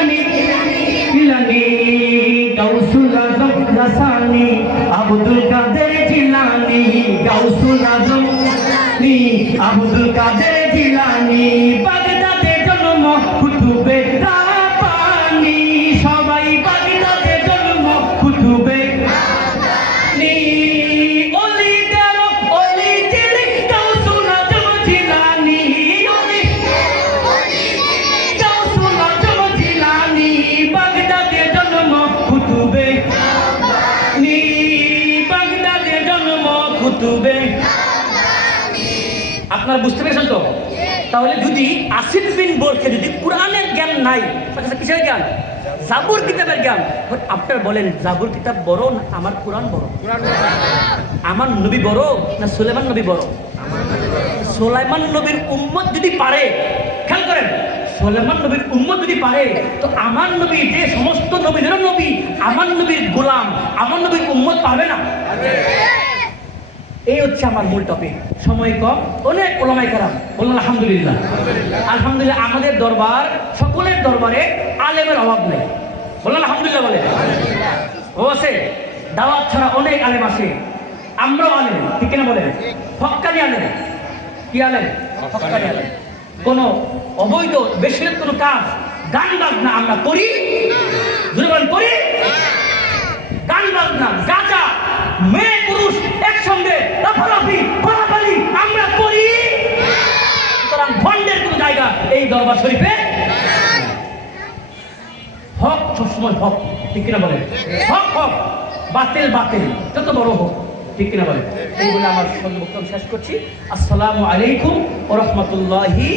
Jilani Jilani Ghausul Azam রাসানি Abdul Qadir Jilani Ghausul Azam Abdul Qadir Jilani বাগদাদে বাগদাদে জন্ম কুতুবে। আপনারা বুঝতে পেরেছেন তো? তাহলে যদি আসিফ বিন বোরকে যদি কোরআনের জ্ঞান নাই কিসের জ্ঞান? জাবুর কিতাবের জ্ঞান। আপনারা বলেন জাবুর কিতাব বড় না আমার কোরআন বড়? আমার নবী বড় না সুলেমান নবী বড়? সোলাইমান নবীর উম্মত যদি পারে খেয়াল করেন সোলেমান নবীর উম্মত যদি পারে তো আমার নবী যে সমস্ত নবীদের নবী আমার গোলাম, আমার নবীর উম্মত পারবে না? এই হচ্ছে আমার মূল টপিক সময় কম, অনেক ওলামাই খারাপ বলুন আলহামদুলিল্লাহ। আলহামদুলিল্লাহ, আমাদের দরবার, সকলের দরবারে আলেমের অভাব নেই। বলুন আলহামদুলিল্লাহ বলে। ও আছে, দাওয়াত ছাড়া অনেক আলেম আছে। আমরাও আলেম, ঠিক কিনা বলেন? হকানি আলেম। কি আলেম? হকানি আলেম। কোনো অবৈধ বেশির কোনো কাজ, গান বাজনা আমরা করি বলেন করি গান বাজনা গাঁজা মেয়ে পুরুষ একসঙ্গে লাফালাফি পালাপালি আমরা করি। সুতরাং জায়গা এই দরবার শরীফে হক, সবসময় হক, ঠিক কিনা বলে হক হক, বাতিল বাতিল, যত বড় হোক, ঠিক কিনা বলে এই বলে আমার বক্তব্য শেষ করছি। আসসালামু আলাইকুম ও রহমতুল্লাহি